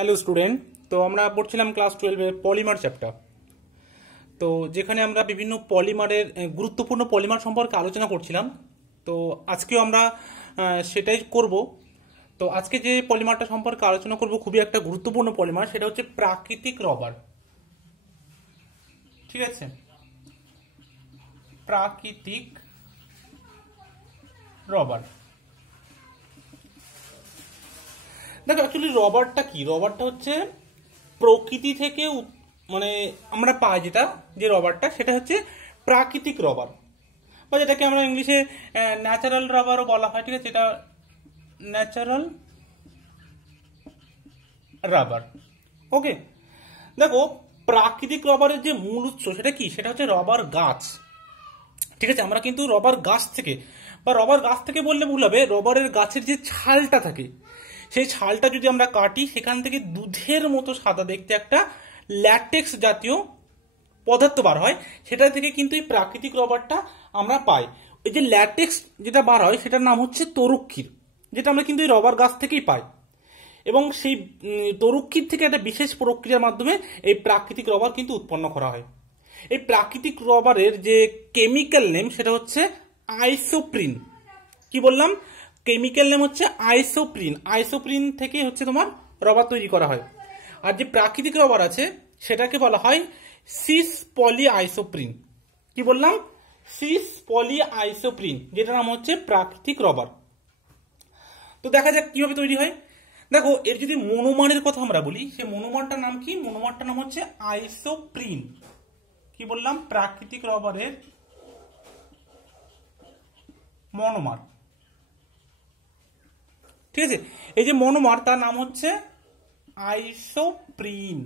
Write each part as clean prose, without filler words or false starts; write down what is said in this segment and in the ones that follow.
Hello student, তো আমরা পড়ছিলাম ক্লাস 12-এ পলিমার চ্যাপ্টার। তো যেখানে আমরা বিভিন্ন পলিমারের গুরুত্বপূর্ণ পলিমার সম্পর্কে আলোচনা করছিলাম। তো আজকেও আমরা সেটাই করব। তো আজকে যে পলিমারটা সম্পর্কে আলোচনা করব খুবই একটা গুরুত্বপূর্ণ পলিমার, সেটা হচ্ছে প্রাকৃতিক রবার। ঠিক আছে, প্রাকৃতিক রবার। দেখো অ্যাকচুয়ালি রবারটা কি? রবারটা হচ্ছে প্রকৃতি থেকে মানে আমরা পাই যেটা, যে রবারটা সেটা হচ্ছে প্রাকৃতিক রবার, বা যেটাকে আমরা ইংলিশে ন্যাচারাল রবারও বলা হয়। ঠিক আছে, এটা ন্যাচারাল রাবার। ওকে, দেখো প্রাকৃতিক রবারের যে মূল উৎস সেটা কি? সেটা হচ্ছে রবার গাছ। ঠিক আছে, আমরা কিন্তু রবার গাছ থেকে, বা রবার গাছ থেকে বললে ভুল হবে, রবারের গাছের যে ছালটা থাকে সেই ছালটা যদি আমরা কাটি, সেখান থেকে দুধের মতো সাদা দেখতে একটা ল্যাটেক্স জাতীয় পদার্থ বার হয়। সেটা থেকে কিন্তু এই প্রাকৃতিক রবারটা আমরা পাই। এই যে ল্যাটেক্স যেটা বার হয় সেটার নাম হচ্ছে তরুক্ষীর, যেটা আমরা কিন্তু এই রবার গাছ থেকেই পাই। এবং সেই তরুক্ষীর থেকে একটা বিশেষ প্রক্রিয়ার মাধ্যমে এই প্রাকৃতিক রবার কিন্তু উৎপন্ন করা হয়। এই প্রাকৃতিক রবারের যে কেমিক্যাল নেম সেটা হচ্ছে আইসোপ্রিন। কি বললাম? কেমিক্যাল নেম হচ্ছে আইসোপ্রিন। আইসোপ্রিন থেকে হচ্ছে তোমার রবার তৈরি করা হয়। আর যে প্রাকৃতিক রবার আছে সেটাকে বলা হয় সিস পলি আইসোপ্রিন। কি বললাম? সিস পলি আইসোপ্রিন, যেটার নাম হচ্ছে প্রাকৃতিক রবার। তো দেখা যাক কিভাবে তৈরি হয়। দেখো এর যদি মনোমারের কথা আমরা বলি, সে মনোমারটার নাম কি? মনোমারটার নাম হচ্ছে আইসোপ্রিন। কি বললাম? প্রাকৃতিক রবারের মনোমার। ঠিক আছে, এই যে মনোমার তার নাম হচ্ছে আইসোপ্রিন।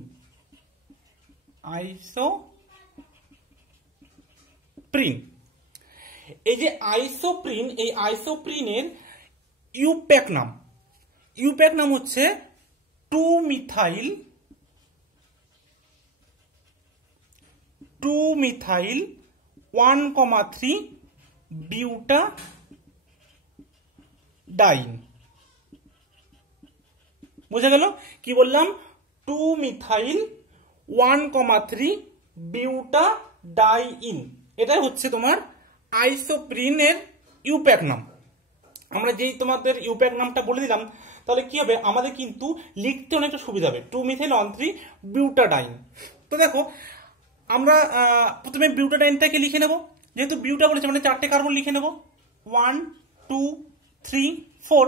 আইসোপ্রিন। এই যে আইসোপ্রিন, এই আইসোপ্রিনের ইউপ্যাক নাম হচ্ছে 2-মিথাইল 1,3 বিউটাডাইন। বোঝা গেল? কি বললাম? 2-মিথাইল 1,3 বিউটাডাইন। এটাই হচ্ছে তোমার আইসোপ্রিনের ইউপ্যাক নাম। আমরা যেই তোমাদের ইউপ্যাক নামটা বলে দিলাম, তাহলে কি হবে? আমাদের কিন্তু লিখতে অনেকটা সুবিধা হবে, 2-মিথাইল 1,3 বিউটাডাইন। তো দেখো আমরা প্রথমে বিউটাডাইনটাকে লিখে নেব। যেহেতু বিউটা বলেছে মানে 4টে কার্বন লিখে নেব, 1 2 3 4।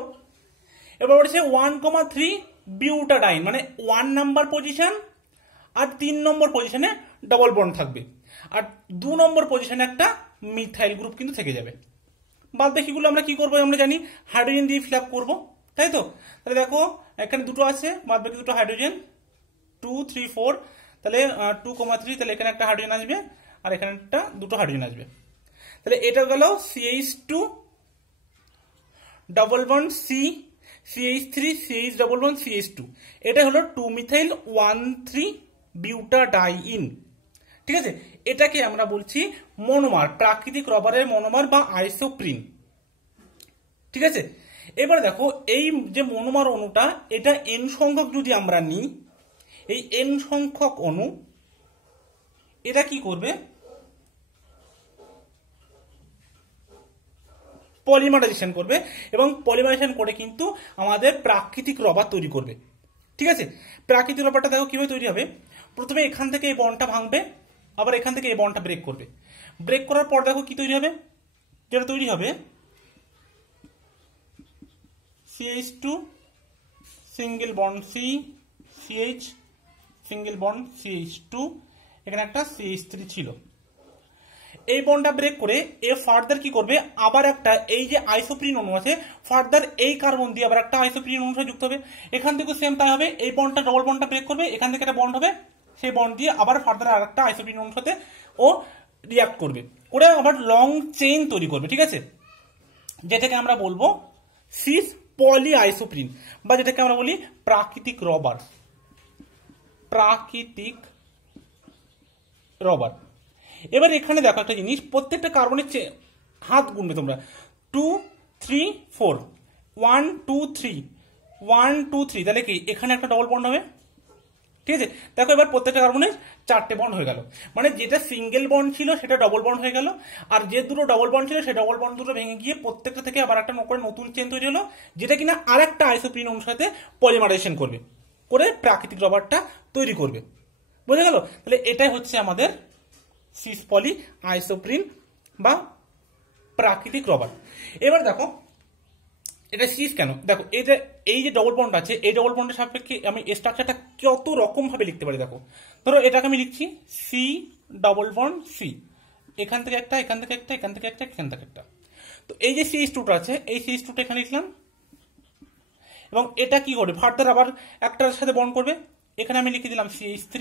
এবার বলেছে 1,3 বিউটাডাইন, মানে 1 নাম্বার পজিশন আর 3 নম্বর পজিশনে ডবল বন্ড থাকবে, আর 2 নম্বর পজিশনে একটা মিথাইল গ্রুপ কিন্তু থেকে যাবে। বাদ বাকিগুলো আমরা কি করবো? আমরা জানি হাইড্রোজেন দিয়ে ফিল আপ করবো, তাই তো? তাহলে দেখো এখানে দুটো আছে, বাদ বাকি দুটো হাইড্রোজেন, 2 3 4। তাহলে 2,3, তাহলে এখানে একটা হাইড্রোজেন আসবে আর এখানে একটা দুটো হাইড্রোজেন আসবে। তাহলে এটা গেল CH2 double bond CH3 CH double bond CH2। এটা হলো 2-মিথাইল 1,3 বিউটাডাইন। ঠিক আছে, এটাকে আমরা বলছি মনোমার, প্রাকৃতিক রবারের মনোমার বা আইসোপ্রিন। ঠিক আছে, এবার দেখো এই যে মনোমার অণুটা, এটা N সংখ্যক যদি আমরা নিই, এই N সংখ্যক অণু এটা কি করবে? পলিমারাইজেশন করবে, এবং পলিমারাইজেশন করে কিন্তু আমাদের প্রাকৃতিক রবার তৈরি করবে। ঠিক আছে, প্রাকৃতিক রবারটা দেখো কিভাবে তৈরি হবে। প্রথমে এখান থেকে এই বন্ডটা ভাঙবে, আবার এখান থেকে এই বন্ডটা ব্রেক করবে। ব্রেক করার পর দেখো কি তৈরি হবে? যেটা তৈরি হবে CH2 single bond CH single bond CH2, এখানে একটা CH3 ছিল। এই বন্ডটা ব্রেক করে এ ফার্দার কি করবে? আবার একটা এই যে আইসোপ্রিন অণু আছে, ফার্দার এই কার্বন দিয়ে আবার একটা আইসোপ্রিন অণুর সাথে যুক্ত হবে। এখান থেকে সেম তাই হবে, এই বন্ডটা ডবল বন্ডটা ব্রেক করবে, এখান থেকে একটা বন্ড হবে, সেই বন্ড দিয়ে আবার ফার্দার আরেকটা আইসোপ্রিন অণুর সাথে ও রিঅ্যাক্ট করবে, করে আবার লং চেইন তৈরি করবে। ঠিক আছে, যেটাকে আমরা বলবো সিস পলি আইসোপ্রিন, বা যেটাকে আমরা বলি প্রাকৃতিক রবার। প্রাকৃতিক রবার। এবার এখানে দেখো একটা জিনিস, প্রত্যেকটা কার্বনের হাত গুনবে তোমরা, 2 3 4, 1 2 3 1 2 3, তাহলে কি এখানে একটা ডবল বন্ড হবে। ঠিক আছে, দেখো এবার প্রত্যেকটা কার্বনের 4টে বন্ড হয়ে গেল, মানে যেটা সিঙ্গেল বন্ড ছিল সেটা ডবল বন্ড হয়ে গেল, আর যে দুটো ডবল বন্ড ছিল সেই ডবল বন্ড দুটো ভেঙে গিয়ে প্রত্যেকটা থেকে আবার একটা নতুন চেন তৈরি হলো, যেটা কিনা আরেকটা আইসোপ্রিন অণুর সাথে পলিমারাইজেশন করবে, করে প্রাকৃতিক রবারটা তৈরি করবে। বোঝা গেল? তাহলে এটাই হচ্ছে আমাদের সিস পলি আইসোপ্রিন বা প্রাকৃতিক রবার। এবার দেখো এটা সিস কেন, দেখো এই যে ডবল বন্ড আছে, এই ডবল বন্ডের সাপেক্ষে আমি স্ট্রাকচারটা কত রকম ভাবে লিখতে পারি। দেখো ধরো এটাকে আমি লিখছি সি ডবল বন্ড সি, এখান থেকে একটা, এখান থেকে একটা, এখান থেকে একটা, এখান থেকে একটা। তো এই যে CH2টা আছে, এই CH2টা এখানে লিখলাম, এবং এটা কি করবে ফার্দার আবার একটার সাথে বন্ড করবে, এখানে আমি লিখে দিলাম CH3,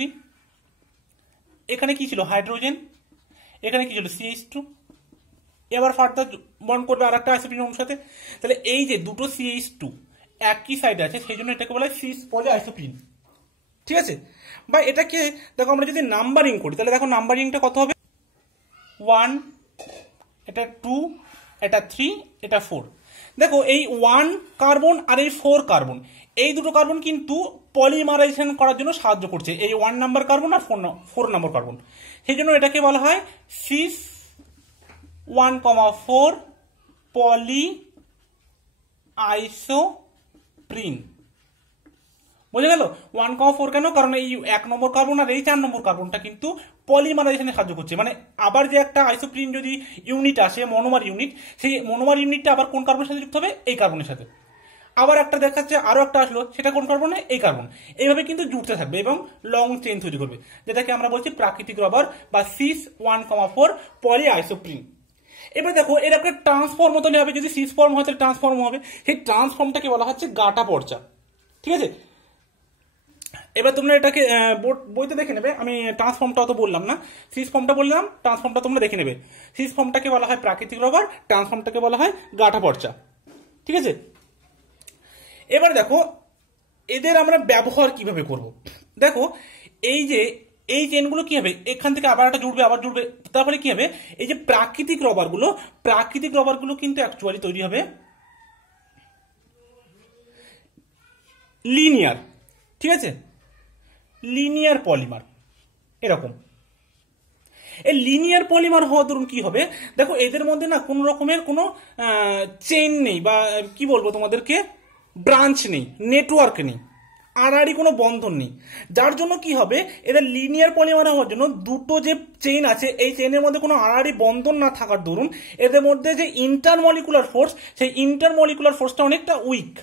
এখানে কি ছিল হাইড্রোজেন, এখানে কি ছিল CH2, এবার ফার্দার বন্ড করবে আর একটা আইসোপ্রিন অণুর সাথে। তাহলে এই যে দুটো CH2 একই সাইডে আছে, সেই জন্য এটাকে বলা হয় সিস পলি আইসোপ্রিন। ঠিক আছে, বা এটাকে দেখো আমরা যদি নাম্বারিং করি, তাহলে দেখো নাম্বারিংটা কত হবে, 1, এটা 2, এটা 3, এটা 4। দেখো এই 1 কার্বন আর এই 4 কার্বন, এই দুটো কার্বন কিন্তু পলিমারাইজেশন করার জন্য সাহায্য করছে, এই 1 নাম্বার কার্বন আর 4 নাম্বার কার্বন। সেই জন্য এটাকে বলা হয় সিস 1,4 পলি আইসোপ্রিন। বুঝে গেল? 1,4 কেন, কারণ এই 1 নম্বর কার্বন আর এই 4 নম্বর কার্বনটা কিন্তু পলিমারাইজেশনে সাহায্য করছে। মানে আবার যে একটা আইসোপ্রিন যদি ইউনিট আসে মনোমার ইউনিট, সেই মনোমার ইউনিটটা আবার কোন কার্বনের সাথে যুক্ত হবে, এই কার্বনের সাথে। আবার একটা দেখাচ্ছে আরো একটা আসলো, সেটা কোন কার্বনে, এই কার্বন। এইভাবে কিন্তু জুড়তে থাকবে এবং লং চেইন তৈরি করবে, যেটাকে আমরা বলছি প্রাকৃতিক রবার বা সিস 1,4 পলি আইসোপ্রিন। এবার দেখো এর একটা ট্রান্সফর্ম হতে হবে, যদি সিস ফর্ম হয় তাহলে ট্রান্সফর্ম হবে, সেই ট্রান্সফর্মটাকে বলা হচ্ছে গাটা পর্চা। ঠিক আছে, এবার তোমরা এটাকে বইতে দেখে নেবে, আমি ট্রান্সফর্মটা তো বললাম না, সিস ফর্মটা বললাম, ট্রান্সফর্মটা তোমরা দেখে নেবে। সিস ফর্মটাকে বলা হয় প্রাকৃতিক রবার, ট্রান্সফর্মটাকে বলা হয় গাটা পর্চা। ঠিক আছে, এবার দেখো এদের আমরা ব্যবহার কিভাবে করব। দেখো এই যে এই চেনগুলো কি হবে, এখান থেকে আবার একটা জুড়বে, আবার জুড়বে, তারপরে কি হবে, এই যে প্রাকৃতিক রবারগুলো কিন্তু অ্যাকচুয়ালি তৈরি হবে লিনিয়ার। ঠিক আছে, লিনিয়ার পলিমার এরকম। এই লিনিয়ার পলিমার হওয়া ধরুন কি হবে, দেখো এদের মধ্যে না কোনো রকমের কোনো চেইন নেই, বা কি বলবো তোমাদেরকে, ব্রাঞ্চ নেই, নেটওয়ার্ক নেই, আড়াআড়ি কোনো বন্ধন নেই, যার জন্য কি হবে, এদের লিনিয়ার পলিমার হওয়ার জন্য দুটো যে চেইন আছে, এই চেইনের মধ্যে কোনো আড়াআড়ি বন্ধন না থাকার দরুন এদের মধ্যে যে ইন্টারমলিকুলার ফোর্স, সেই ইন্টারমলিকুলার ফোর্সটা অনেকটা উইক।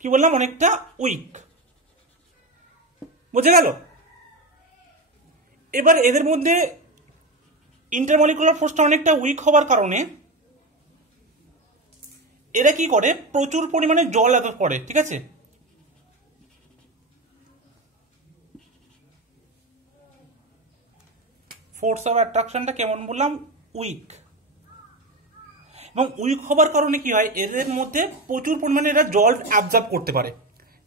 কি বললাম, অনেকটা উইক। বুঝে গেল? এবার এদের মধ্যে ইন্টারমলিকুলার ফোর্সটা অনেকটা উইক হওয়ার কারণে এরা কি করে, প্রচুর পরিমাণে জল অ্যাবজর্ব করে। ঠিক আছে, ফোর্স অফ অ্যাট্রাকশনটা কেমন বললাম, উইক। এবং উইক হবার কারণে কি হয়, এদের মধ্যে প্রচুর পরিমাণে এরা জল অ্যাবজর্ব করতে পারে।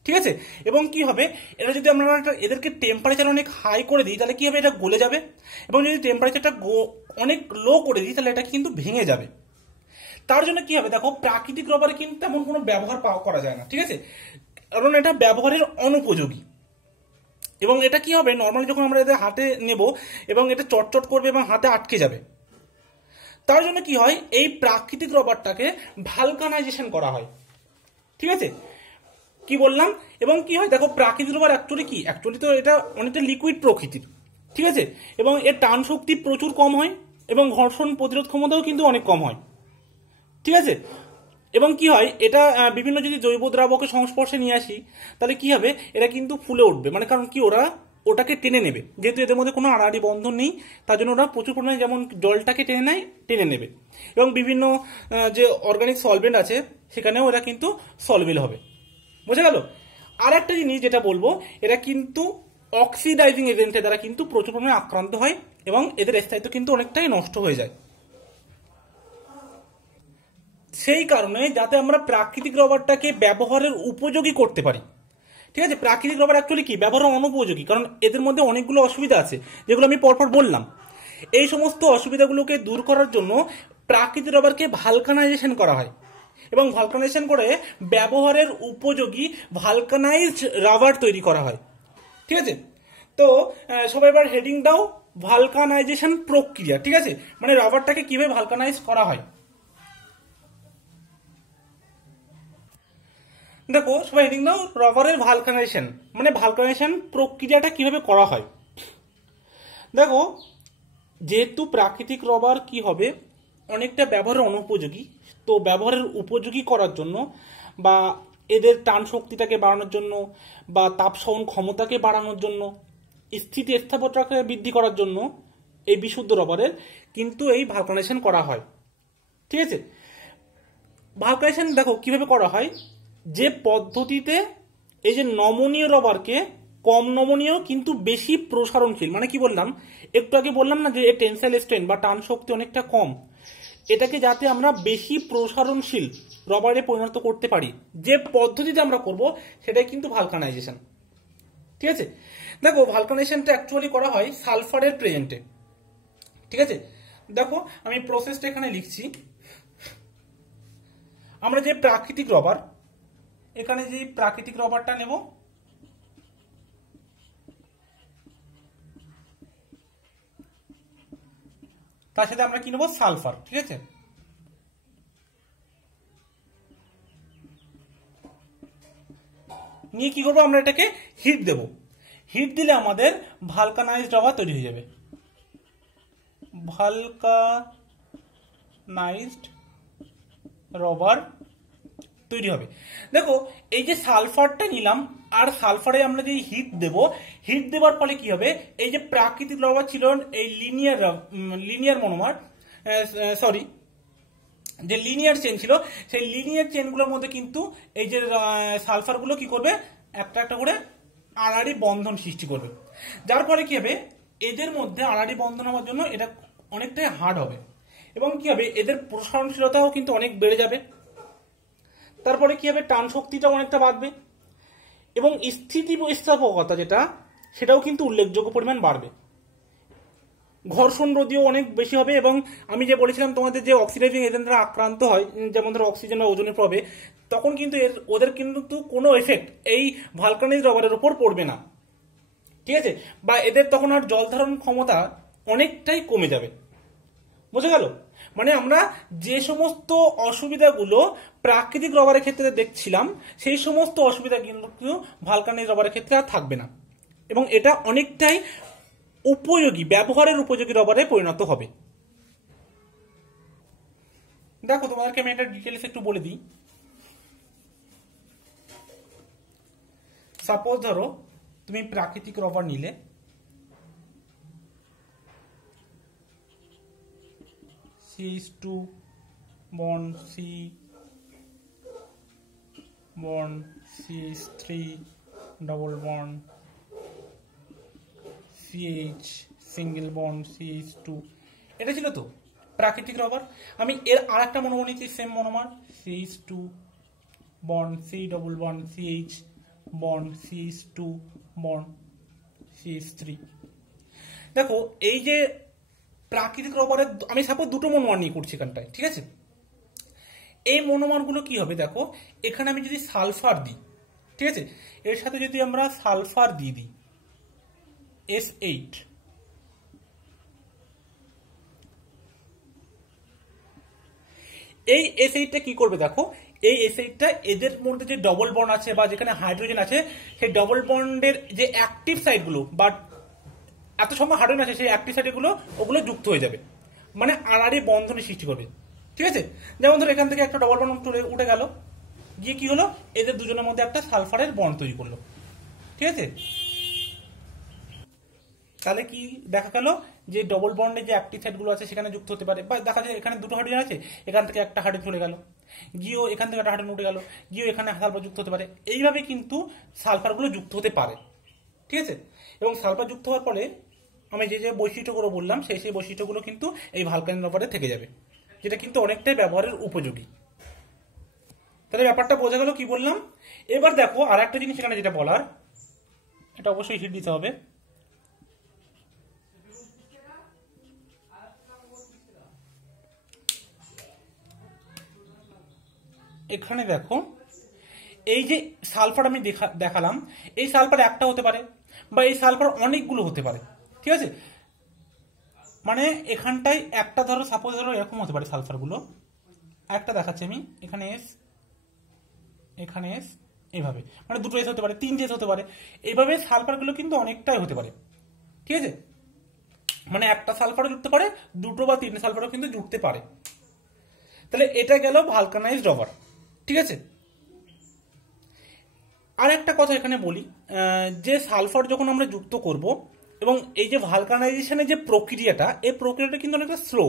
ঠিক আছে, এবং কি হবে, এটা যদি আমরা এদেরকে টেম্পারেচার অনেক হাই করে দিই তাহলে কি হবে, এটা গলে যাবে, এবং যদি টেম্পারেচারটা অনেক লো করে দিই তাহলে এটা কিন্তু ভেঙে যাবে। তার জন্য কি হবে, দেখো প্রাকৃতিক রবারে কিন্তু তেমন কোনো ব্যবহার করা যায় না। ঠিক আছে, কারণ এটা ব্যবহারের অনুপযোগী, এবং এটা কি হবে, নর্মালি যখন আমরা এদের হাতে নেব এবং এটা চটচট করবে এবং হাতে আটকে যাবে। তার জন্য কি হয়, এই প্রাকৃতিক রবারটাকে ভালকানাইজেশন করা হয়। ঠিক আছে, কি বললাম, এবং কি হয়, দেখো প্রাকৃতিক রবার অ্যাকচুয়ালি তো এটা অনেকটা লিকুইড প্রকৃতির। ঠিক আছে, এবং এর টান শক্তি প্রচুর কম হয় এবং ঘর্ষণ প্রতিরোধ ক্ষমতাও কিন্তু অনেক কম হয়। ঠিক আছে, এবং কি হয়, এটা বিভিন্ন যদি জৈব দ্রাবকের সংস্পর্শে নিয়ে আসি তাহলে কি হবে, এরা কিন্তু ফুলে উঠবে, মানে কারণ কি, ওরা ওটাকে টেনে নেবে, যেহেতু এদের মধ্যে কোনো আড়াআড়ি বন্ধন নেই, তার জন্য ওরা প্রচুর পরিমাণে যেমন জলটাকে টেনে নেবে, এবং বিভিন্ন যে অর্গানিক সলভেন্ট আছে সেখানেও এরা কিন্তু সলভেল হবে। বোঝা গেল? আর একটা জিনিস যেটা বলবো, এরা কিন্তু অক্সিডাইজিং এজেন্টের দ্বারা কিন্তু প্রচুর পরিমাণে আক্রান্ত হয় এবং এদের স্থায়িত্ব কিন্তু অনেকটাই নষ্ট হয়ে যায়। সেই কারণে যাতে আমরা প্রাকৃতিক রবারটাকে ব্যবহারের উপযোগী করতে পারি। ঠিক আছে, প্রাকৃতিক রবার অ্যাকচুয়ালি কি ব্যবহারের অনুপযোগী, কারণ এদের মধ্যে অনেকগুলো অসুবিধা আছে যেগুলো আমি পরপর বললাম। এই সমস্ত অসুবিধাগুলোকে দূর করার জন্য প্রাকৃতিক রবারকে ভালকানাইজেশন করা হয়, এবং ভালকানাইজেশন করে ব্যবহারের উপযোগী ভালকানাইজড রাবার তৈরি করা হয়। ঠিক আছে, তো সবাই এবার হেডিং দাও, ভালকানাইজেশন প্রক্রিয়া। ঠিক আছে, মানে রাবারটাকে কিভাবে ভালকানাইজ করা হয়। দেখো সবাই হেডিং দাও, রাবারের ভালকানাইজেশন, মানে ভালকানাইজেশন প্রক্রিয়াটা কিভাবে করা হয়। দেখো, যেহেতু প্রাকৃতিক রবার কি হবে, অনেকটা ব্যবহারের অনুপযোগী, তো ব্যবহারের উপযোগী করার জন্য বা এদের টান শক্তিটাকে বাড়ানোর জন্য বা তাপ সহন ক্ষমতাকে বাড়ানোর জন্য, স্থিতি স্থাপত্যকে বৃদ্ধি করার জন্য এই বিশুদ্ধ রবারের কিন্তু এই ভালকানাইজেশন করা হয়। ঠিক আছে, ভালকানাইজেশন দেখো কিভাবে করা হয়, যে পদ্ধতিতে এই যে নমনীয় রবারকে কম নমনীয় কিন্তু বেশি প্রসারণশীল, মানে কি বললাম, একটু আগে বললাম না যে টেনসাইল স্ট্রেন বা টান শক্তি অনেকটা কম, এটাকে যাতে আমরা বেশি প্রসারণশীল রবারে পরিণত করতে পারি, যে পদ্ধতিতে আমরা করব সেটাই কিন্তু ভালকানাইজেশন। ঠিক আছে, দেখো ভালকানাইজেশনটা অ্যাকচুয়ালি করা হয় সালফারের প্রেজেন্টে। ঠিক আছে, দেখো আমি প্রসেসটা এখানে লিখছি। আমরা যে প্রাকৃতিক রবার, এখানে যে প্রাকৃতিক রবারটা নেব, তার সাথে আমরা কি নেব, সালফার। ঠিক আছে, নিয়ে কি করবো, আমরা এটাকে হিট দেব। হিট দিলে আমাদের ভালকানাইজড রবার তৈরি হয়ে যাবে, ভালকানাইজড রবার তৈরি হবে। দেখো এই যে সালফারটা নিলাম, আর সালফারে আমরা যে হিট দেব, হিট দেওয়ার ফলে কি হবে, এই যে প্রাকৃতিক রবার ছিল এই লিনিয়ার মনোমার, সরি যে লিনিয়ার চেন ছিল, সেই লিনিয়ার চেনগুলোর মধ্যে কিন্তু এই যে সালফারগুলো কি করবে, একটা একটা করে আড়াআড়ি বন্ধন সৃষ্টি করবে, যার ফলে কি হবে, এদের মধ্যে আড়াআড়ি বন্ধন হওয়ার জন্য এটা অনেকটাই হার্ড হবে এবং কি হবে, এদের প্রসারণশীলতাও কিন্তু অনেক বেড়ে যাবে। তারপরে কি হবে, টান শক্তিটাও অনেকটা বাড়বে এবং স্থিতিস্থাপকতা যেটা, সেটাও কিন্তু উল্লেখযোগ্য পরিমাণ বাড়বে। ঘর্ষণ রোধীও অনেক বেশি হবে এবং আমি যে বলেছিলাম তোমাদের যে অক্সিডাইজিং এজেন্টরা আক্রান্ত হয়, যেমন ধরো অক্সিজেন বা ওজনের প্রভাবে, তখন কিন্তু ওদের কিন্তু কোনো এফেক্ট এই ভালকানাইজড রবারের উপর পড়বে না। ঠিক আছে, বা এদের তখন আর জল ধারণ ক্ষমতা অনেকটাই কমে যাবে। বোঝা গেল, মানে আমরা যে সমস্ত অসুবিধাগুলো প্রাকৃতিক রবারের ক্ষেত্রে দেখছিলাম, সেই সমস্ত অসুবিধা কিন্তু ভালকানাইজড রবারের ক্ষেত্রে আর থাকবে না এবং এটা অনেকটাই উপযোগী, ব্যবহারের উপযোগী রবারে পরিণত হবে। দেখো তোমাদেরকে আমি এটা ডিটেলস একটু বলে দিই। সাপোজ ধরো তুমি প্রাকৃতিক রবার নিলে, CH2 bond C bond CH3 double bond CH single bond CH2, এটা ছিল তো প্রাকৃতিক রবার। আমি এর আর একটা মনোমার নিচ্ছি, same monomer, CH2 bond C double bond CH bond CH2 bond CH3। দেখো এই যে প্রাকৃতিক রবারের আমি সাপোজ দুটো মনোমার নিয়ে করছি এখানটায়। ঠিক আছে, এই মনোমারগুলো কি হবে, দেখো এখানে আমি যদি সালফার দিই, ঠিক আছে, এর সাথে যদি আমরা সালফার দিয়ে দিই S8, এই S8টা কি করবে, দেখো এই S8টা এদের মধ্যে যে ডবল বন্ড আছে বা যেখানে হাইড্রোজেন আছে, সেই ডবল বন্ডের যে অ্যাক্টিভ সাইডগুলো বা এত সময় হাইড্রোজেন আছে, সেই অ্যাক্টিভ সাইডগুলো ওগুলো যুক্ত হয়ে যাবে, মানে আড়াআড়ি বন্ধনের সৃষ্টি করবে। ঠিক আছে, যেমন ধরো এখান থেকে একটা ডবল বন্ড উঠে গেল, গিয়ে কি হলো, এদের দুজনের মধ্যে একটা সালফারের বন্ড তৈরি করলো। ঠিক আছে, তাহলে কি দেখা গেল, যে ডবল বন্ডে যে অ্যাক্টিভ সাইডগুলো আছে সেখানে যুক্ত হতে পারে, বা দেখা যায় এখানে দুটো হাইড্রোজেন আছে, এখান থেকে একটা হাইড্রোজেন চলে গেল, গিয়েও এখান থেকে একটা হাইড্রোজেন উঠে গেল, গিয়েও এখানে সালফার যুক্ত হতে পারে। এইভাবে কিন্তু সালফারগুলো যুক্ত হতে পারে। ঠিক আছে, এবং সালফার যুক্ত হওয়ার ফলে আমি যে যে বৈশিষ্ট্যগুলো বললাম, সেই বৈশিষ্ট্যগুলো কিন্তু এই ভালকানাইজড রবারে থেকে যাবে, যেটা কিন্তু অনেকটাই ব্যবহারের উপযোগী। তাহলে ব্যাপারটা বোঝা গেল কি বললাম। এবার দেখো আর একটা জিনিস এখানে যেটা বলার, এটা অবশ্যই হিট দিতে হবে। এখানে দেখো এই যে সালফার আমি দেখালাম, এই সালফার একটা হতে পারে বা এই সালফার অনেকগুলো হতে পারে, ঠিক আছে। মানে এখানটায় একটা ধরো, সাপোজ ধরো এরকম হতে পারে সালফার গুলো, একটা দেখাচ্ছি আমি, এখানে এস, এখানে এস, এইভাবে, মানে দুটো এস হতে পারে, তিনটে এস হতে পারে, এইভাবে সালফার গুলো কিন্তু অনেকটাই হতে পারে, ঠিক আছে। মানে একটা সালফারও জুড়তে পারে, দুটো বা তিনটে সালফারও কিন্তু জুড়তে পারে। তাহলে এটা গেল ভালকানাইজড রবার, ঠিক আছে। আর একটা কথা এখানে বলি, যে সালফার যখন আমরা যুক্ত করব এবং এই যে ভালকানাইজেশনের যে প্রক্রিয়াটা, এই প্রক্রিয়াটা কিন্তু অনেকটা স্লো।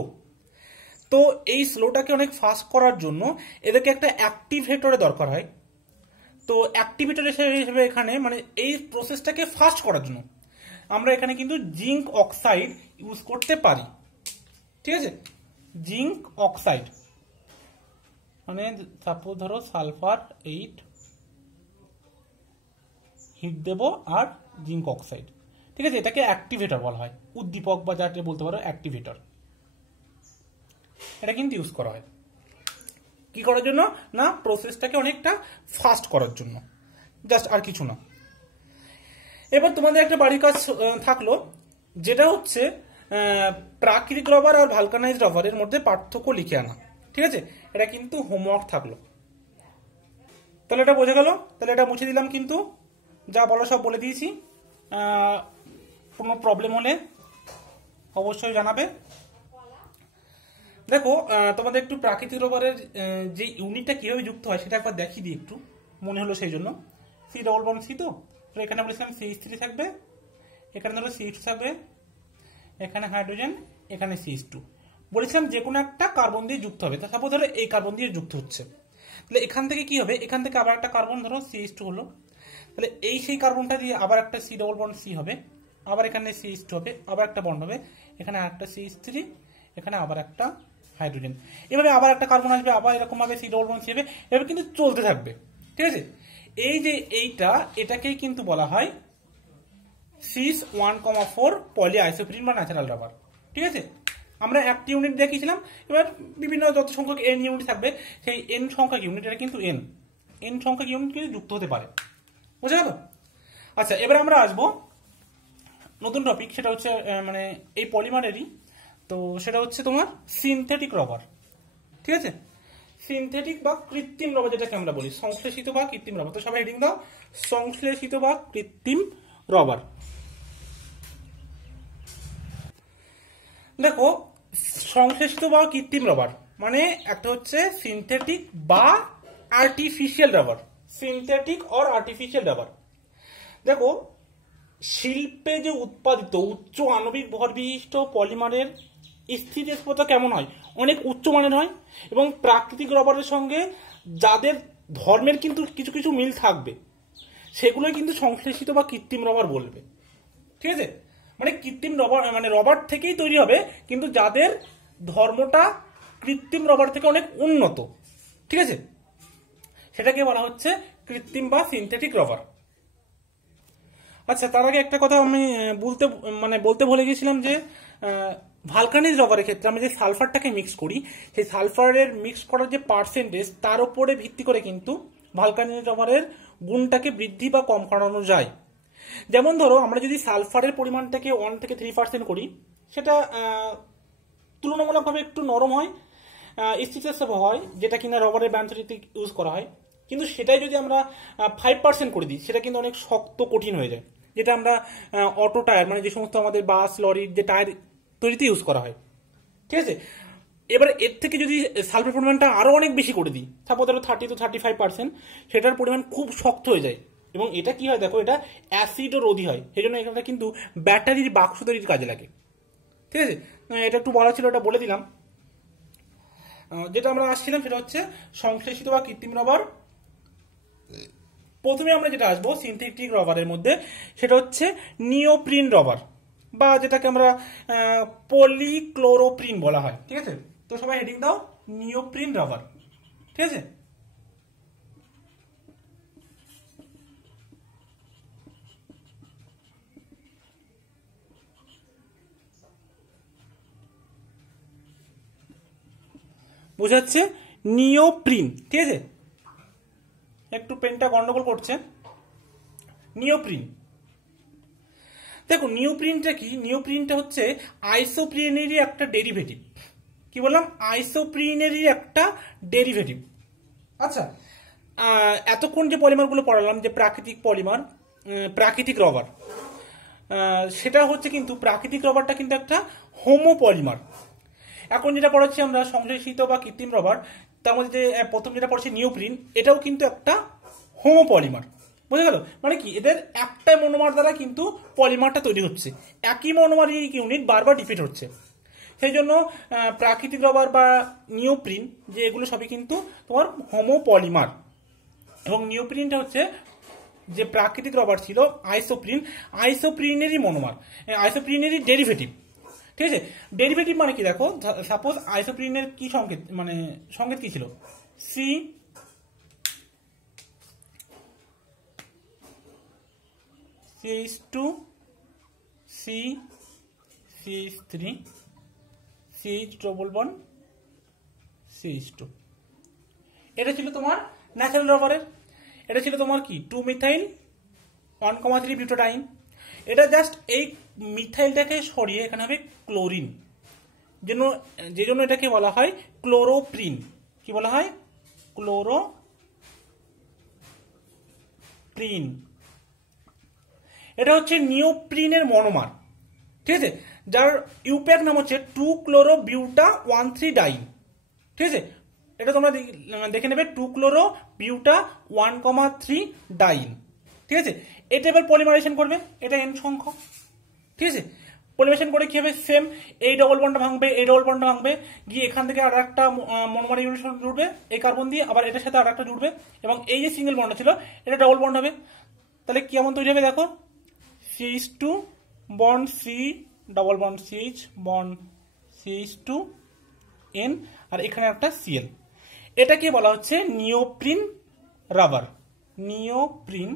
তো এই স্লোটাকে অনেক ফাস্ট করার জন্য এদেরকে একটা অ্যাক্টিভেটরের দরকার হয়। তো অ্যাক্টিভেটর হিসেবে এখানে মানে এই প্রসেসটাকে ফাস্ট করার জন্য আমরা এখানে কিন্তু জিঙ্ক অক্সাইড ইউজ করতে পারি, ঠিক আছে। জিঙ্ক অক্সাইড মানে সাপোজ ধরো সালফার 8 হিট দেব আর জিঙ্ক অক্সাইড, ঠিক আছে। এটাকে অ্যাক্টিভেটর বলা হয়, উদ্দীপক বা যাকে বলতে পারো অ্যাক্টিভেটর। এটা কিন্তু ইউজ করা হয় কি করার জন্য না, প্রসেসটাকে অনেকটা ফাস্ট করার জন্য, জাস্ট আর কিছু না। এবার তোমাদের একটা বাড়ির কাজ থাকলো, যেটা হচ্ছে প্রাকৃতিক রবার আর ভালকানাইজড রবারের মধ্যে পার্থক্য লিখে আনা, ঠিক আছে। এটা কিন্তু হোমওয়ার্ক থাকলো। তাহলে এটা বোঝা গেল, তাহলে এটা মুছে দিলাম, কিন্তু যা বলো সব বলে দিয়েছি। কোনো প্রবলেম হলে অবশ্যই জানাবে। দেখো তোমাদের একটু প্রাকৃতিক রবারের যে ইউনিটটা কিভাবে যুক্ত হয় সেটা একবার দেখিয়ে দিই, একটু মনে হলো সেই জন্য। C++C তো এখানে বলেছিলাম CH3 থাকবে, এখানে ধরো CH2 থাকবে, এখানে হাইড্রোজেন, এখানে CH2 বলেছিলাম যে কোনো একটা কার্বন দিয়ে যুক্ত হবে। তা সাপোজ ধরো এই কার্বন দিয়ে যুক্ত হচ্ছে, তাহলে এখান থেকে কি হবে, এখান থেকে আবার একটা কার্বন ধরো CH2 হলো, তাহলে এই সেই কার্বনটা দিয়ে আবার একটা C++C হবে, আবার এখানে CH2 হবে, আবার একটা বন্ড হবে, এখানে আরেকটা CH3, এখানে আবার একটা হাইড্রোজেন, এভাবে আবার একটা কার্বন আসবে, আবার এরকম ভাবে C++C হবে, এভাবে কিন্তু চলতে থাকবে, ঠিক আছে। এই যে এটাকেই কিন্তু বলা হয় সিস 1,4 পলি আইসোপ্রিন বা ন্যাচারাল রাবার, ঠিক আছে। আমরা একটি ইউনিট দেখিয়েছিলাম, এবার বিভিন্ন যত সংখ্যক এন ইউনিট থাকবে সেই এন সংখ্যক ইউনিট, এটা কিন্তু এন সংখ্যক ইউনিট কিন্তু যুক্ত হতে পারে, বুঝা গেল। আচ্ছা, এবার আমরা আসবো নতুন টপিক, সেটা হচ্ছে মানে এই পলিমারেরই, তো সেটা হচ্ছে তোমার সিনথেটিক রবার, ঠিক আছে। সিনথেটিক বা কৃত্রিম রবার যেটাকে আমরা বলি, সংশ্লেষিত বা কৃত্রিম রবার। তো সবাই হেডিং দাও, সংশ্লেষিত বা কৃত্রিম রবার। দেখো সংশ্লেষিত বা কৃত্রিম রবার মানে একটা হচ্ছে সিনথেটিক বা artificial rubber, synthetic or artificial rubber. দেখো শিল্পে যে উৎপাদিত উচ্চ আণবিক ভর বিশিষ্ট পলিমারের স্থিতিস্থাপকতা কেমন হয়, অনেক উচ্চ মানের হয়, এবং প্রাকৃতিক রবারের সঙ্গে যাদের ধর্মের কিন্তু কিছু কিছু মিল থাকবে সেগুলোই কিন্তু সংশ্লেষিত বা কৃত্রিম রবার বলবে, ঠিক আছে। মানে কৃত্রিম রবার মানে রবার থেকেই তৈরি হবে, কিন্তু যাদের ধর্মটা কৃত্রিম রবার থেকে অনেক উন্নত, ঠিক আছে, সেটাকে বলা হচ্ছে কৃত্রিম বা সিনথেটিক রবার। আচ্ছা, তার আগে একটা কথা আমি বলতে ভুলে গেছিলাম যে ভালকানিজ রবারের ক্ষেত্রে আমরা যে সালফারটাকে মিক্স করি, সেই সালফারের মিক্স করার যে পার্সেন্টেজ তার উপরে ভিত্তি করে কিন্তু ভালকানিজ রবারের গুণটাকে বৃদ্ধি বা কম করানো যায়। যেমন ধরো আমরা যদি সালফারের পরিমাণটাকে 1 থেকে 3% করি, সেটা তুলনামূলকভাবে একটু নরম হয়, স্থিতিস্থাপক হয়, যেটা কিনা রবারের ব্যান্থরিতে ইউজ করা হয়। কিন্তু সেটাই যদি আমরা 5% করে দিই, সেটা কিন্তু অনেক শক্ত কঠিন হয়ে যায়, যেটা আমরা অটো টায়ার মানে যে সমস্ত আমাদের বাস লরির যে টায়ার তৈরিতে ইউজ করা হয়, ঠিক আছে। এবার এর থেকে যদি সালফার পরিমাণটা আরো অনেক বেশি করে দিই, সাপোজ ধরো 30 to 35%, সেটার পরিমাণ খুব শক্ত হয়ে যায়, এবং এটা কি হয় দেখো, এটা অ্যাসিড ও রোধী হয়, সেই জন্য এটা কিন্তু ব্যাটারির বাক্স তৈরির কাজে লাগে, ঠিক আছে। এটা একটু বলা ছিল, এটা বলে দিলাম। যেটা আমরা আসছিলাম সেটা হচ্ছে সংশ্লেষিত বা কৃত্রিম রবার। প্রথমে আমরা যেটা আসবো সিনথেটিক রবারের মধ্যে, সেটা হচ্ছে নিওপ্রিন রবার, বা যেটাকে আমরা পলিক্লোরোপ্রিন বলা হয়, ঠিক আছে। তো সবাই হেডিং দাও, নিওপ্রিন রবার, ঠিক আছে। বোঝাচ্ছে নিওপ্রিন, ঠিক আছে। একটু পেনটা গন্ডগোল করছে। নিওপ্রিন, দেখো নিওপ্রিনটা কি, নিওপ্রিনটা হচ্ছে আইসোপ্রিনেরই একটা ডেরিভেটিভ। কি বললাম? আইসোপ্রিনেরই একটা ডেরিভেটিভ। আচ্ছা, এতক্ষণ যে পলিমারগুলো পড়ালাম, যে প্রাকৃতিক পলিমার, প্রাকৃতিক রবার, সেটা হচ্ছে কিন্তু প্রাকৃতিক রবারটা কিন্তু একটা হোমো পলিমার। এখন যেটা পড়াচ্ছি আমরা সংশ্লেষিত বা কৃত্রিম রবার, তার মধ্যে যে প্রথম যেটা পড়ছি নিওপ্রিন, এটাও কিন্তু একটা হোমো পলিমার। বুঝে গেল? মানে কি, এদের একটাই মনোমার দ্বারা কিন্তু পলিমারটা তৈরি হচ্ছে, একই মনোমার ইউনিট বারবার রিপিট হচ্ছে। সেই জন্য প্রাকৃতিক রবার বা নিওপ্রিন যে এগুলো সবই কিন্তু তোমার হোমো পলিমার। এবং নিওপ্রিনটা হচ্ছে যে প্রাকৃতিক রবার ছিল আইসোপ্রিন, আইসোপ্রিনেরই মনোমার, আইসোপ্রিনেরই ডেরিভেটিভ। ঠিক আছে? ডেরিভেটিভ মানে কি, দেখো সাপোজ আইসোপ্রিনের কি সংকেত, মানে সংকেত কি ছিল, C CH2 C CH3 CH double bond CH2। এটা ছিল তোমার ন্যাচারাল রবারের। এটা ছিল তোমার কি 2 মিথাইল 1,3 বিউটাডাইন। এটা জাস্ট এই মিথাইলটাকে সরিয়ে এখানে হবে ক্লোরিন, যে জন্য এটাকে বলা হয় ক্লোরোপ্রিন। কি বলা হয়? ক্লোরোপ্রিন। এটা হচ্ছে নিওপ্রিনের মনোমার। ঠিক আছে? যার ইউপ্যাক নাম হচ্ছে 2 ক্লোরো বিউটা 1,3 ডাইন। ঠিক আছে? এটা তোমরা দেখে নেবে, 2 ক্লোরো বিউটা 1,3 ডাইন। ঠিক আছে? এটা এবার পলিমারাইজেশন করবে, এটা এন সংখ্যক। ঠিক আছে? পলিমারাইজেশন করে কি হবে, সেম এই ডবল বন্ডটা ভাঙবে, এই ডবল বন্ডটা ভাঙবে, গিয়ে এখান থেকে আর একটা মনোমার ইউনিট জুড়বে এই কার্বন দিয়ে, আবার এটার সাথে আর একটা জুড়বে, এবং এই যে সিঙ্গেল বন্ডটা ছিল এটা ডবল বন্ড হবে। তাহলে কেমন তৈরি হবে দেখো, CH2 bond C double bond CH bond CH2 N, আর এখানে একটা Cl। এটাকে বলা হচ্ছে নিওপ্রিন রাবার। Neoprene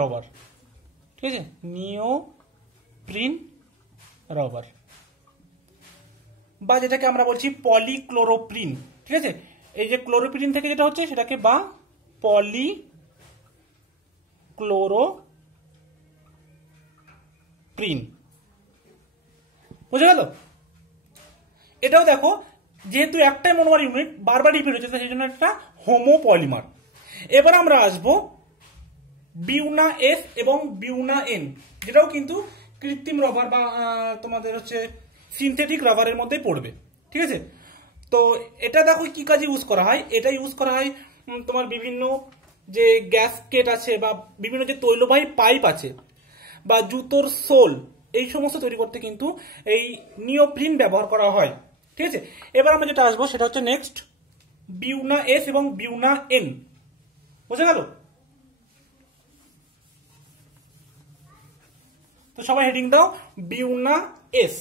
rubber. ঠিক আছে? নিওপ্রিন রবার, বা যেটাকে আমরা বলছি পলিক্লোরোপ্রিন। ঠিক আছে? এই যে ক্লোরোপ্রিন থেকে যেটা হচ্ছে সেটাকে বা পলিক্লোরোপ্রিন। বুঝে গেল? এটাও দেখো, যেহেতু একটাই মনোমার ইউনিট বারবার রিপিট হচ্ছে, সেই জন্য একটা হোমো পলিমার। এবার আমরা আসবো বিউনা এস এবং বিউনা এন, যেটাও কিন্তু কৃত্রিম রবার বা তোমাদের হচ্ছে সিনথেটিক রাবারের মধ্যে পড়বে। ঠিক আছে? তো এটা দেখো কি কাজে ইউজ করা হয়। এটা ইউজ করা হয় তোমার বিভিন্ন যে গ্যাসকেট আছে বা বিভিন্ন যে তৈলবাহী পাইপ আছে বা জুতোর সোল, এই সমস্ত তৈরি করতে কিন্তু এই নিওপ্রিন ব্যবহার করা হয়। ঠিক আছে? এবার আমরা যেটা আসবো সেটা হচ্ছে নেক্সট বিউনা এস এবং বিউনা এন। বুঝে গেল? তো সবাই হেডিং দাও, বিউনা এস।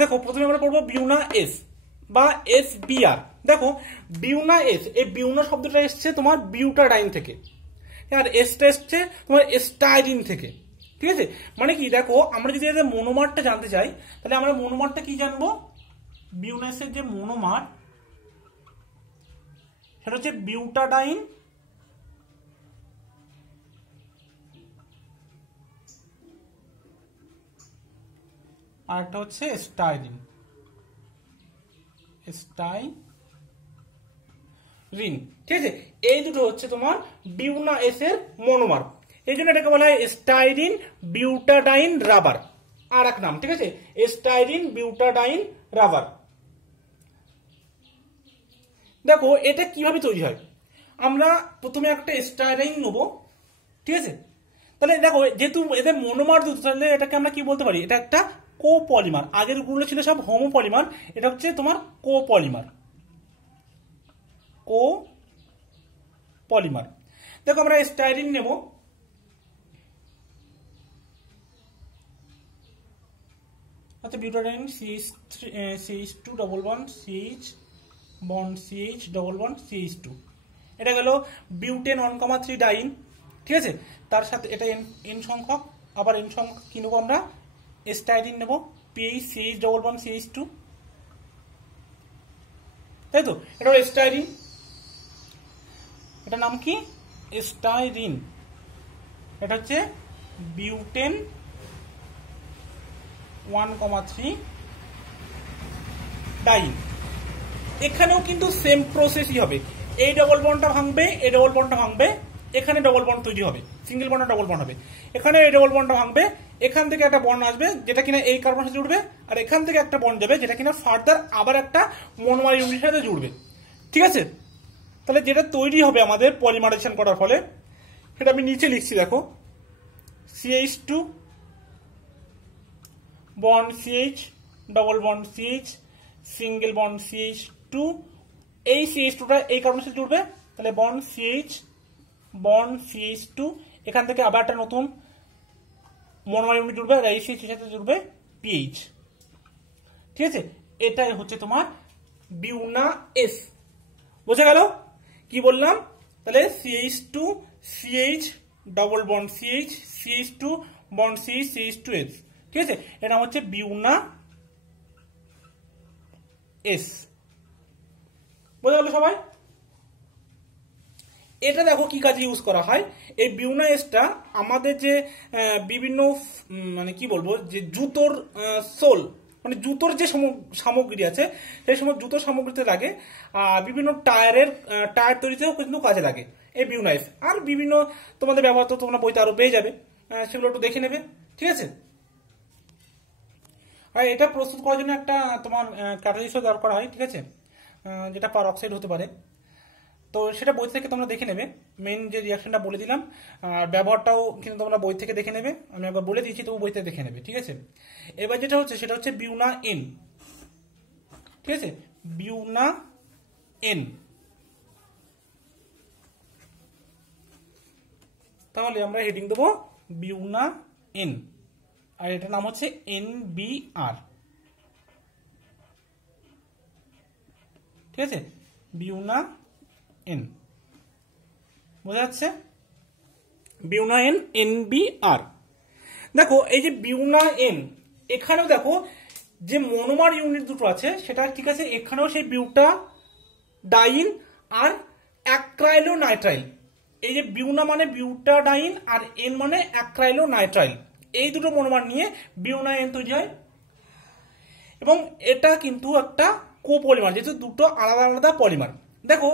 দেখো প্রথমে আমরা পড়বো বিউনা এস বা SBR। দেখো বিউনা এস, এই বিউনা শব্দটা এসছে তোমার বিউটাডাইন থেকে, আর এসটা এসছে তোমার স্টাইরিন থেকে। ঠিক আছে? মানে কি, দেখো আমরা যদি এদের মনোমারটা জানতে চাই, তাহলে আমরা মনোমারটা কি জানবো, বিউনা এসের যে মনোমার সেটা হচ্ছে বিউটাডাইন আর একটা হচ্ছে স্টাইরিন। ঠিক আছে? এই দুটো হচ্ছে তোমার বিউনা এস এর মনোমার, এই জন্য এটাকে বলা হয় স্টাইরিন বিউটাডাইন রাবার, আর এক নাম। ঠিক আছে? Styrene butadiene rubber. দেখো এটা কিভাবে তৈরি হয়, আমরা প্রথমে একটা স্টাইরিন নেবো। ঠিক আছে? তাহলে দেখো যেহেতু এদের মনোমার দুটো, তাহলে এটাকে আমরা কি বলতে পারি, এটা একটা কোপলিমার। আগের গুলো ছিল সব হোমোপলিমার, এটা হচ্ছে তোমার কোপলিমার। দেখো আমরা স্টাইরিন নেব, আচ্ছা butadiene CH2 double bond CH bond CH double bond CH2, এটা গেল বিউটেন 1,3 ডাইন। ঠিক আছে? তার সাথে এটা এন সংখ্যক, আবার এন সংখ্যক কি নেবো আমরা, স্টাইরিন নেবো, pH CH double bond CH2, তাই তো, এটা হলো স্টাইরিন, এটার নাম কি স্টাইরিন, এটা হচ্ছে বিউটেন 1,3 ডাইন। এখানেও কিন্তু সেম প্রসেসই হবে, এই ডবল বন্ডটা ভাঙবে, এই ডবল বন্ডটা ভাঙবে, এখানে ডবল বন্ড তৈরি হবে, সিঙ্গেল বন্ড আর ডবল বন্ড হবে, এখানে এই ডবল বন্ডটা ভাঙবে, এখান থেকে একটা বন্ড আসবে যেটা কিনা এই কার্বনের সাথে জুড়বে, আর এখান থেকে একটা বন্ড যাবে যেটা কিনা ফার্দার আবার একটা মনোমার ইউনিটের সাথে জুড়বে, ঠিক আছে। তাহলে যেটা তৈরি হবে আমাদের পলিমারাইজেশন করার ফলে, সেটা আমি নিচে লিখছি দেখো, CH2 bond CH double bond CH single bond CH2, এই CH2টা এই কার্বনের সাথে জুড়বে, তাহলে বন্ড CH বন্ড CH2, এখান থেকে আবার একটা নতুন মনোমার ইউনিট জুড়বে, আর এই CH এর সাথে জুড়বে PH, ঠিক আছে। এটাই হচ্ছে তোমার বিউনা এস, বোঝা গেল কি বললাম? তাহলে CH2 CH double bond CH CH2 bond CH CH2S, ঠিক আছে, এর নাম হচ্ছে বিউনা এস, বোঝা গেল সবাই? এটা দেখো কি কাজে ইউজ করা হয়, এই বিউনা এসটা আমাদের যে বিভিন্ন মানে কি বলবো, যে জুতোর সোল, মানে জুতোর যে সামগ্রী আছে সেই সময় জুতোর সামগ্রীতে লাগে, বিভিন্ন টায়ার তৈরিতেও কিন্তু কাজে লাগে এই বিউনা এস। আর বিভিন্ন তোমাদের ব্যবহার তো তোমরা বইতে আরো পেয়ে যাবে, সেগুলো একটু দেখে নেবে, ঠিক আছে। আর এটা প্রস্তুত করার জন্য একটা তোমার ক্যাটালিস্টও দরকার হয়, ঠিক আছে, যেটা পারঅক্সাইড হতে পারে, তো সেটা বই থেকে তোমরা দেখে নেবে। মেন যে রিয়াকশনটা বলে দিলাম, আর ব্যবহারটাও কিন্তু তোমরা বই থেকে দেখে নেবে, আমি একবার বলে দিয়েছি, তবু বই থেকে দেখে নেবে, ঠিক আছে। এবার যেটা হচ্ছে সেটা হচ্ছে বিউনা এন, ঠিক আছে, বিউনা এন। তাহলে আমরা হেডিং দেবো বিউনা এন, আর এটার নাম হচ্ছে NBr, ঠিক আছে, বিউনা এন, বোঝা যাচ্ছে? বিউনা এন NBr। দেখো এই যে বিউনা এন, এখানেও দেখো যে মনোমার ইউনিট দুটো আছে সেটা ঠিক আছে, এখানেও সেই বিউটা ডাইন আর অ্যাক্রাইলো নাইট্রাইল, এই যে বিউনা মানে বিউটা ডাইন আর এন মানে অ্যাক্রাইলো নাইট্রাইল, এই দুটো মনোমার নিয়ে বিউনা এন তৈরি হয়। এবং এটা কিন্তু একটা কোপলিমার, যেহেতু দুটো আলাদা আলাদা পলিমার। দেখো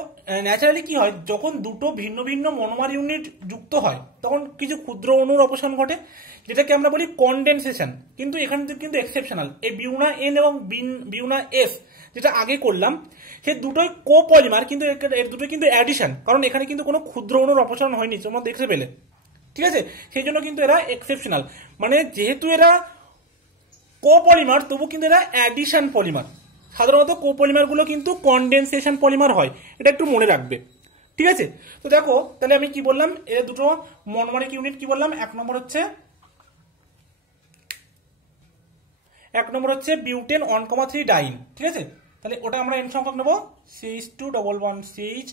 ন্যাচারালি কি হয়, যখন দুটো ভিন্ন ভিন্ন মনোমার ইউনিট যুক্ত হয় তখন কিছু ক্ষুদ্র অণুর অপসারণ ঘটে, যেটাকে আমরা বলি কনডেনসেশন। কিন্তু এখানে কিন্তু এক্সেপশনাল, এই বিউনা এন এবং বিউনা এস যেটা আগে করলাম, সে দুটোই কোপলিমার, কিন্তু এর দুটোই কিন্তু অ্যাডিশন, কারণ এখানে কিন্তু কোনো ক্ষুদ্র অণুর অপসারণ হয়নি, তোমরা দেখতে পেলে, ঠিক আছে। সেই জন্য কিন্তু এরা এক্সেপশনাল, মানে যেহেতু এরা কোপলিমার তবু কিন্তু এরা অ্যাডিশন পলিমার। সাধারণত কোপলিমার গুলো কিন্তু কনডেনসেশন পলিমার হয়, এটা একটু মনে রাখবে, ঠিক আছে। তো দেখো তাহলে আমি কি বললাম, এর দুটো মনোমারিক ইউনিট কি বললাম, এক নম্বর হচ্ছে বিউটেন 1,3 ডাইন, ঠিক আছে। তাহলে ওটা আমরা এন সংখ্যক নেবো, CH2 double bond CH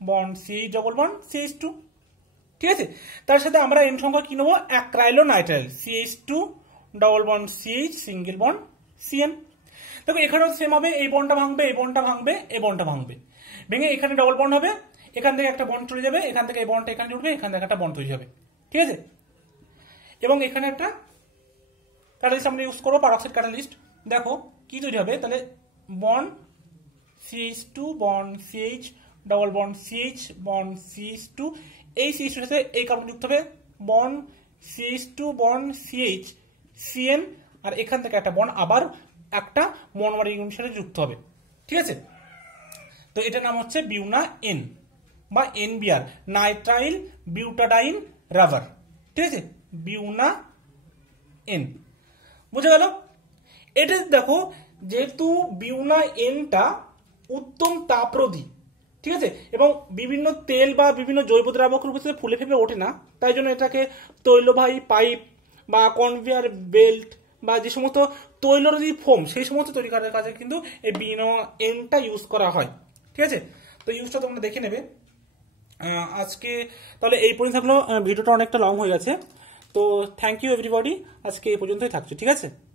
bond CH double bond CH2, ঠিক আছে। তার সাথে আমরা এন সংখ্যক কি নেবো, acrylonitrile, CH2 double bond CH single bond CN। দেখো এখানেও সেম হবে, এই বন্ডটা ভাঙবে, এই বন্ডটা ভাঙবে, এই বন্ডটা ভাঙবে, ভেঙে এখানে ডবল বন্ড হবে, এখান থেকে একটা বন্ড চলে যাবে, এখান থেকে এই বন্ডটা এখানে জুড়বে, এখান থেকে একটা বন্ড তৈরি হবে, ঠিক আছে। এবং এখানে একটা ক্যাটালিস্ট আমরা ইউজ করবো, পারঅক্সাইড ক্যাটালিস্ট। দেখো কি তৈরি হবে, তাহলে bond CH2 bond CH double bond CH bond CH2, এই CH2 এর সাথে এই কার্বন যুক্ত হবে, bond CH2 bond CH CN, আর এখান থেকে একটা বন্ড আবার একটা মনোমারিক ইউনিটের সাথে যুক্ত হবে, ঠিক আছে। তো এটার নাম হচ্ছে বিউনা এন বা NBr, নাইট্রাইল বিউটাডাইন রাবার, ঠিক আছে, বিউনা এন, বুঝে গেল? এটা দেখো যেহেতু বিউনা এনটা উত্তম তাপরোধী, ঠিক আছে, এবং বিভিন্ন তেল বা বিভিন্ন জৈব দ্রাবকের উপস্থিতিতে ফুলে ফেপে ওঠে না, তাই জন্য এটাকে তৈলবাহী পাইপ বা কনভেয়ার বেল্ট বা যে সমস্ত তৈলরোধী ফোম সেই সমস্ত তৈরি করার কাজে কিন্তু এই বিউনা এনটা ইউজ করা হয়, ঠিক আছে। তো ইউজটা তোমরা দেখে নেবে। আজকে তাহলে এই পর্যন্ত থাকলো, ভিডিওটা অনেকটা লং হয়ে গেছে, তো থ্যাংক ইউ এভরিবডি, আজকে এই পর্যন্তই থাকছে, ঠিক আছে।